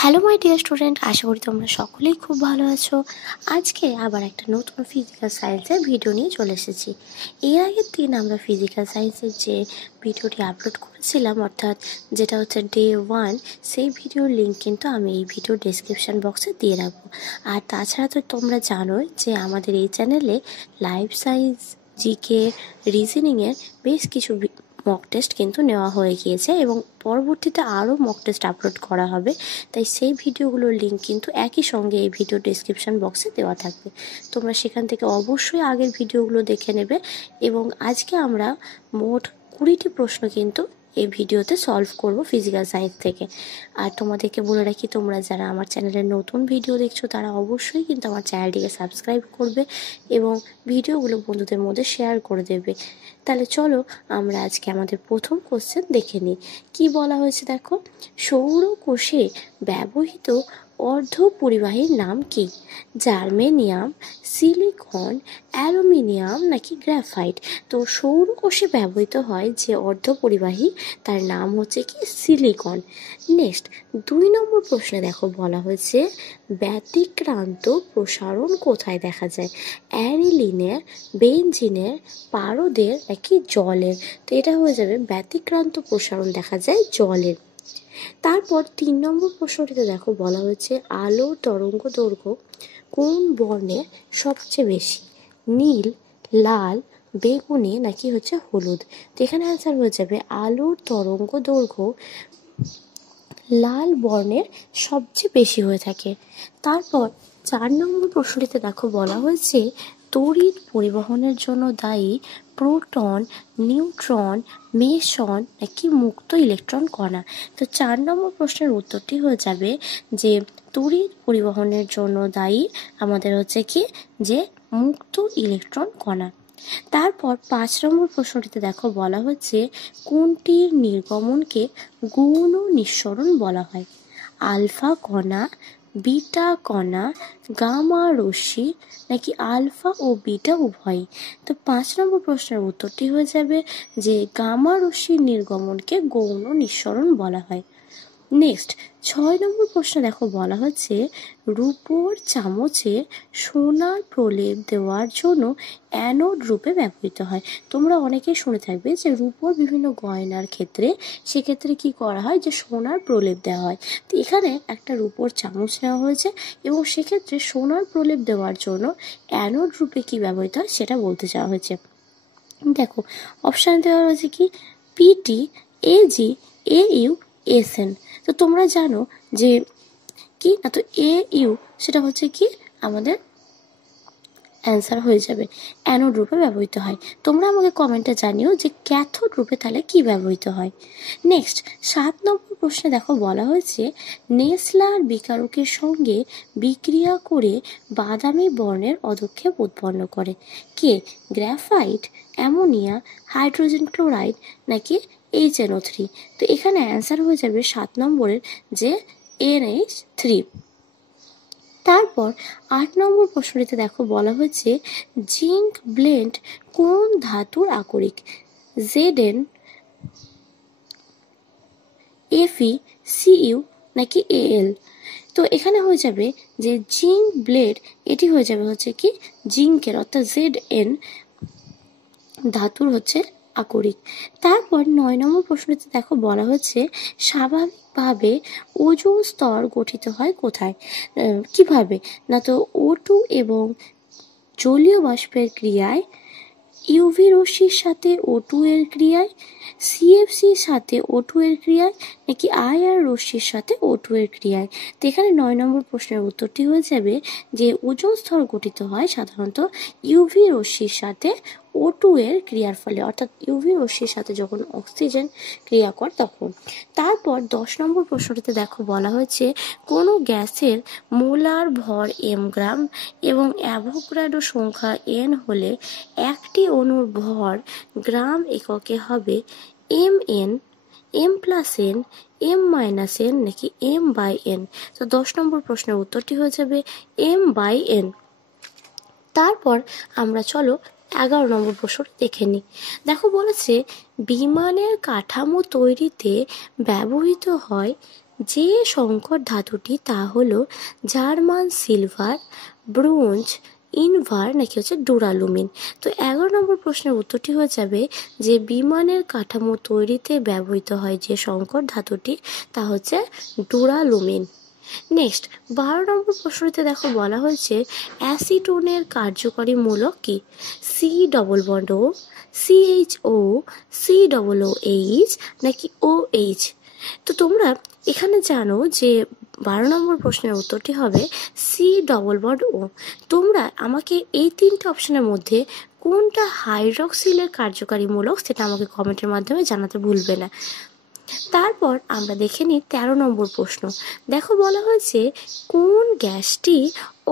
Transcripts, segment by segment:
Hello my dear student, আশা করি তোমরা সকলেই খুব ভালো আছো। আজকে আবার একটা নতুন ফিজিক্যাল সায়েন্সের ভিডিও নিয়ে চলে এসেছি। এর আগের দিন আমরা ফিজিক্যাল সায়েন্সের যে ভিডিওটি আপলোড করেছিলাম, অর্থাৎ যেটা হচ্ছে ডে 1, সেই ভিডিওর লিঙ্ক কিন্তু আমি এই ভিডিওর ডেসক্রিপশান বক্সে দিয়ে রাখবো। আর তাছাড়া তো তোমরা জানোই যে আমাদের এই চ্যানেলে লাইফ সায়েন্স, জিকে, রিজনিংয়ের বেশ কিছু মক টেস্ট কিন্তু নেওয়া হয়ে গিয়েছে এবং পরবর্তীতে আরও মক টেস্ট আপলোড করা হবে। তাই সেই ভিডিওগুলোর লিঙ্ক কিন্তু একই সঙ্গে এই ভিডিও ডেসক্রিপশান বক্সে দেওয়া থাকবে। তোমরা সেখান থেকে অবশ্যই আগের ভিডিওগুলো দেখে নেবে। এবং আজকে আমরা মোট 20টি প্রশ্ন কিন্তু এই ভিডিওতে সলভ করব ফিজিক্যাল সায়েন্স থেকে। আর তোমাদেরকে বলে রাখি, তোমরা যারা আমার চ্যানেলের নতুন ভিডিও দেখছো তারা অবশ্যই কিন্তু আমার চ্যানেলটিকে সাবস্ক্রাইব করবে এবং ভিডিওগুলো বন্ধুদের মধ্যে শেয়ার করে দেবে। তাহলে চলো আমরা আজকে আমাদের প্রথম কোশ্চেন দেখে নিই। কী বলা হয়েছে দেখো, সৌরকোষে ব্যবহৃত অর্ধপরিবাহীর নাম কি? জার্মেনিয়াম, সিলিকন, অ্যালুমিনিয়াম নাকি গ্রাফাইট? তো সৌরকোষে ব্যবহৃত হয় যে অর্ধপরিবাহী তার নাম হচ্ছে কি সিলিকন। নেক্সট 2 নম্বর প্রশ্নে দেখো বলা হয়েছে ব্যতিক্রান্ত প্রসারণ কোথায় দেখা যায়? অ্যারিলিনের, বেনজিনের, পারদের নাকি জলের? তো এটা হয়ে যাবে ব্যতিক্রান্ত প্রসারণ দেখা যায় জলের। তারপর 3 নম্বর প্রশ্নটিতে দেখো বলা হয়েছে আলোর তরঙ্গ দৈর্ঘ্য কোন বর্ণের সবচেয়ে বেশি? নীল, লাল, বেগুনি নাকি হচ্ছে হলুদ? তো এখানে অ্যান্সার হয়ে যাবে আলোর তরঙ্গ দৈর্ঘ্য লাল বর্ণের সবচেয়ে বেশি হয়ে থাকে। তারপর 4 নম্বর প্রশ্নটিতে দেখো বলা হয়েছে তড়িৎ পরিবহনের জন্য দায়ী প্রোটন, নিউট্রন, মেসন নাকি মুক্ত ইলেকট্রন কণা? তো 4 নম্বর প্রশ্নের উত্তরটি হয়ে যাবে যে তড়িৎ পরিবহনের জন্য দায়ী আমাদের হচ্ছে কি যে মুক্ত ইলেকট্রন কণা। তারপর 5 নম্বর প্রশ্নটিতে দেখো বলা হচ্ছে কোনটির নির্গমনকে গৌণ নিঃসরণ বলা হয়? আলফা কণা, বিটা কণা, গামা রশ্মি নাকি আলফা ও বিটা উভয়ই? তো 5 নম্বর প্রশ্নের উত্তরটি হয়ে যাবে যে গামা রশ্মির নির্গমনকে গৌণ নিঃসরণ বলা হয়। নেক্সট 6 নম্বর প্রশ্নে দেখো বলা হচ্ছে রূপোর চামচে সোনার প্রলেপ দেওয়ার জন্য অ্যানোড রূপে ব্যবহৃত হয়। তোমরা অনেকেই শুনে থাকবে যে রূপোর বিভিন্ন গয়নার ক্ষেত্রে সেক্ষেত্রে কি করা হয় যে সোনার প্রলেপ দেওয়া হয়। তো এখানে একটা রূপোর চামচ নেওয়া হয়েছে এবং সেক্ষেত্রে সোনার প্রলেপ দেওয়ার জন্য অ্যানোড রূপে কি ব্যবহৃত হয় সেটা বলতে চাওয়া হয়েছে। দেখো অপশান দেওয়া হয়েছে কি পিটি, এজি, এইউ, এসএন। তো তোমরা জানো যে কি না, তো এইউ সেটা হচ্ছে কি আমাদের অ্যান্সার হয়ে যাবে অ্যানোড রূপে ব্যবহৃত হয়। তোমরা আমাকে কমেন্টে জানিও যে ক্যাথোড রূপে তাহলে কি ব্যবহৃত হয়। নেক্সট 7 নম্বর প্রশ্নে দেখো বলা হয়েছে নেসলার বিকারকের সঙ্গে বিক্রিয়া করে বাদামি বর্ণের অধক্ষেপ উৎপন্ন করে কে? গ্রাফাইট, অ্যামোনিয়া, হাইড্রোজেন ক্লোরাইড নাকি HNO3? তো এখানে অ্যান্সার হয়ে যাবে 7 নম্বরের যে NH3। তারপর 8 নম্বর প্রশ্নটিতে দেখো বলা হয়েছে জিঙ্ক ব্লেন্ড কোন ধাতুর আকরিক? Zn, Fe, Cu নাকি Al? তো এখানে হয়ে যাবে যে জিঙ্ক ব্লেড এটি হয়ে যাবে হচ্ছে কি জিঙ্কের, অর্থাৎ Zn ধাতুর হচ্ছে আকরিক। তারপর 9 নম্বর প্রশ্নটিতে দেখো বলা হচ্ছে স্বাভাবিকভাবে ওজোন স্তর গঠিত হয় কোথায়? কিভাবে না, তো O2 এবং জলীয় বাষ্পের ক্রিয়ায়, ইউভি রশ্মির সাথে O2 এর ক্রিয়ায়, সিএফসির সাথে O2 এর ক্রিয়ায় নাকি IR রশ্মির সাথে O2 এর ক্রিয়ায়? তো এখানে 9 নম্বর প্রশ্নের উত্তরটি হয়ে যাবে যে ওজোন স্তর গঠিত হয় সাধারণত ইউভি রশ্মির সাথে O2 এর ক্রিয়ার ফলে, অর্থাৎ ইউভি রশ্মির সাথে যখন অক্সিজেন ক্রিয়া করে তখন। তারপর 10 নম্বর প্রশ্নটিতে দেখো বলা হয়েছে কোনো গ্যাসের মোলার ভর m গ্রাম এবং অ্যাভোগাড্রো সংখ্যা n হলে একটি অণুর ভর গ্রাম এককে হবে mn, m+n, m-n নাকি m/n? তো 10 নম্বর প্রশ্নের উত্তরটি হয়ে যাবে m/n। তারপর আমরা চলো 11 নম্বর প্রশ্নটি দেখে নিই। দেখো বলেছে বিমানের কাঠামো তৈরিতে ব্যবহৃত হয় যে সংকর ধাতুটি তা হলো জার্মান সিলভার, ব্রোঞ্জ, ইনভার নাকি হচ্ছে ডুরালুমিন। তো 11 নম্বর প্রশ্নের উত্তরটি হয়ে যাবে যে বিমানের কাঠামো তৈরিতে ব্যবহৃত হয় যে সংকর ধাতুটি তা হচ্ছে ডুরালুমিন। নেক্সট 12 নম্বর প্রশ্নটিতে দেখো বলা হয়েছে অ্যাসিটোনের কার্যকরী মূলক কি? সি ডবল বন্ড ও, CHO, COOH নাকি OH। তো তোমরা এখানে জানো যে 12 নম্বর প্রশ্নের উত্তরটি হবে সি ডবল বন্ড ও। তোমরা আমাকে এই তিনটে অপশনের মধ্যে কোনটা হাইড্রক্সিলের কার্যকারী মূলক সেটা আমাকে কমেন্টের মাধ্যমে জানাতে ভুলবে না। তারপর আমরা দেখে নিই 13 নম্বর প্রশ্ন। দেখো বলা হয়েছে কোন গ্যাসটি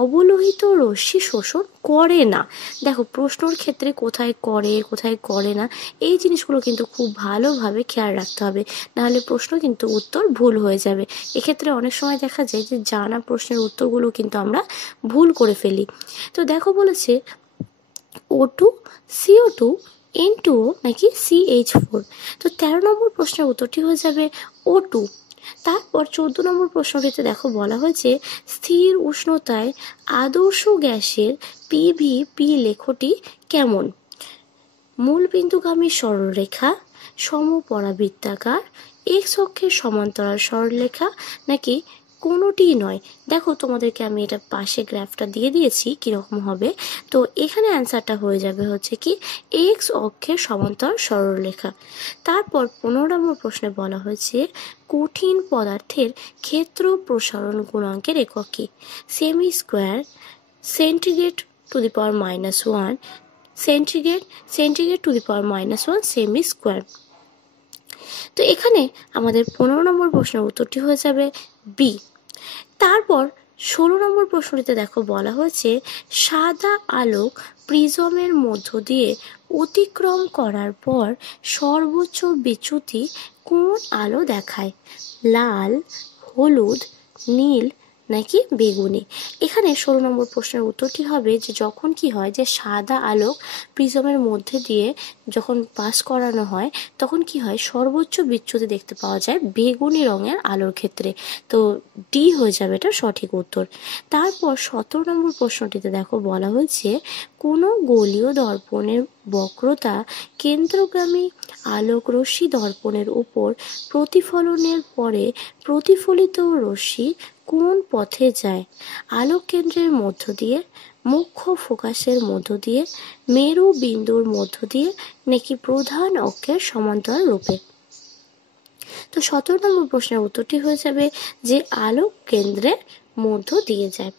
অবলোহিত রশ্মি শোষণ করে না। দেখো প্রশ্নর ক্ষেত্রে কোথায় করে কোথায় করে না এই জিনিসগুলো কিন্তু খুব ভালোভাবে খেয়াল রাখতে হবে, নাহলে প্রশ্ন কিন্তু উত্তর ভুল হয়ে যাবে। এক্ষেত্রে অনেক সময় দেখা যায় যে জানা প্রশ্নের উত্তরগুলো কিন্তু আমরা ভুল করে ফেলি। তো দেখো বলেছে O2, CO2, N2O নাকি CH4। তো 13 নম্বর প্রশ্নের উত্তরটি হয়ে যাবে O2। তারপর 14 নম্বর প্রশ্নটিতে দেখো বলা হয়েছে স্থির উষ্ণতায় আদর্শ গ্যাসের PVP লেখটি কেমন? মূল বিন্দুগামী সরলরেখা, সমপরাবৃত্তাকার, এক্স অক্ষের সমান্তরাল সরলরেখা নাকি কোনোটিই নয়। দেখো তোমাদেরকে আমি এটা পাশে গ্রাফটা দিয়ে দিয়েছি কীরকম হবে। তো এখানে অ্যান্সারটা হয়ে যাবে হচ্ছে কি এক্স অক্ষের সমান্তরাল সরলরেখা। তারপর 15 নম্বর প্রশ্নে বলা হয়েছে কঠিন পদার্থের ক্ষেত্র প্রসারণ গুণাঙ্কের একক কি? Semi square, centigrade to the power -1, centigrade to the power -1 semi square. তো এখানে আমাদের 15 নম্বর প্রশ্নের উত্তরটি হয়ে যাবে বি। তারপর 16 নম্বর প্রশ্নটিতে দেখো বলা হয়েছে সাদা আলোক প্রিজমের মধ্য দিয়ে অতিক্রম করার পর সর্বোচ্চ বিচ্যুতি কোন আলো দেখায়? লাল, হলুদ, নীল নাকি বেগুনি। এখানে 16 নম্বর প্রশ্নের উত্তরটি হবে যে যখন কি হয় যে সাদা আলোক প্রিজমের মধ্যে দিয়ে যখন পাস করানো হয় তখন কি হয় সর্বোচ্চ বিচ্যুতি দেখতে পাওয়া যায় বেগুনি রঙের আলোর ক্ষেত্রে। তো ডি হয়ে যাবে এটা সঠিক উত্তর। তারপর 17 নম্বর প্রশ্নটিতে দেখো বলা হয়েছে কোনো গোলীয় দর্পণের বক্রতা কেন্দ্রগামী আলোক রশ্মি দর্পণের উপর প্রতিফলনের পরে প্রতিফলিত রশ্মি কোন পথে যায়? আলোক কেন্দ্রের মধ্য দিয়ে, মুখ্য ফোকাসের মধ্য দিয়ে, মেরু বিন্দুর মধ্য দিয়ে নাকি প্রধান অক্ষের সমান্তরাল রূপে। তো 17 নম্বর প্রশ্নের উত্তরটি হয়ে যাবে যে আলোক কেন্দ্রের মধ্য দিয়ে যায়।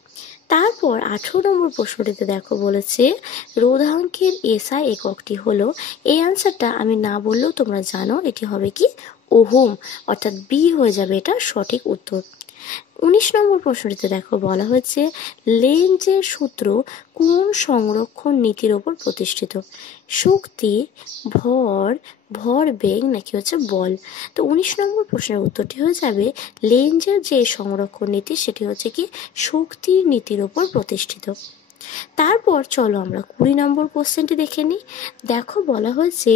তারপর 18 নম্বর প্রশ্নটিতে দেখো বলেছে রোধাঙ্কের এসআই এককটি হলো, এই আনসারটা আমি না বললেও তোমরা জানো এটি হবে কি ওহম, অর্থাৎ বি হয়ে যাবে এটা সঠিক উত্তর। 19 নম্বর প্রশ্নটিতে দেখো বলা হয়েছে লেঞ্জের সূত্র কোন সংরক্ষণ নীতির ওপর প্রতিষ্ঠিত? শক্তি, ভর, ভরবেগ নাকি হচ্ছে বল। তো 19 নম্বর প্রশ্নের উত্তরটি হয়ে যাবে লেঞ্জের যে সংরক্ষণ নীতি সেটি হচ্ছে কি শক্তির নীতির ওপর প্রতিষ্ঠিত। তারপর চলো আমরা 20 নম্বর কোশ্চেনটি দেখে নিই। দেখো বলা হয়েছে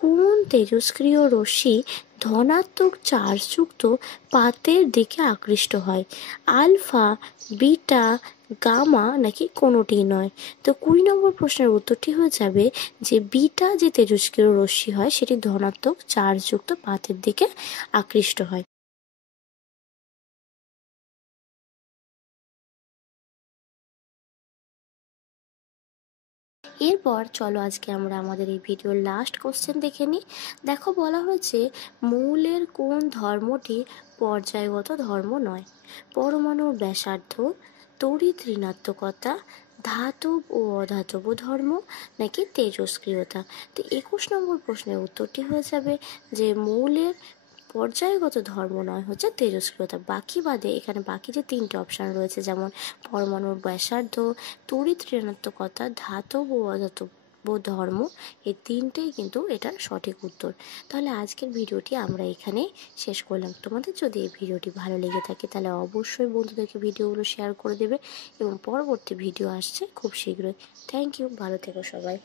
কোন তেজস্ক্রিয় রশ্মি ধনাত্মক চার্জযুক্ত পাতের দিকে আকৃষ্ট হয়? আলফা, বিটা, গামা নাকি কোনোটি নয়। তো 20 নম্বর প্রশ্নের উত্তরটি হয়ে যাবে যে বিটা যে তেজস্ক্রিয় রশ্মি হয় সেটি ধনাত্মক চার্জযুক্ত পাতের দিকে আকৃষ্ট হয়। এরপর চলো আজকে আমরা আমাদের এই ভিডিওর লাস্ট কোশ্চেন দেখে নিই। দেখো বলা হয়েছে মৌলের কোন ধর্মটি পর্যায়গত ধর্ম নয়? পরমাণুর ব্যাসার্ধ, তড়িৎ ঋণাত্মকতা, ধাতব ও অধাতব ধর্ম নাকি তেজস্ক্রিয়তা। তো 21 নম্বর প্রশ্নের উত্তরটি হয়ে যাবে যে মৌলের পর্যায়গত ধর্ম নয় হচ্ছে তেজস্ক্রিয়তা। বাকি বাদে এখানে বাকি যে তিনটে অপশান রয়েছে যেমন পরমাণুর ব্যাসার্ধ, তড়িৎ ঋণাত্মকতা, ধাতব ও অধাতব ধর্ম, এই তিনটেই কিন্তু এটার সঠিক উত্তর। তাহলে আজকের ভিডিওটি আমরা এখানেই শেষ করলাম। তোমাদের যদি এই ভিডিওটি ভালো লেগে থাকে তাহলে অবশ্যই বন্ধুদেরকে ভিডিওগুলো শেয়ার করে দেবে এবং পরবর্তী ভিডিও আসছে খুব শীঘ্রই। থ্যাংক ইউ, ভালো থেকো সবাই।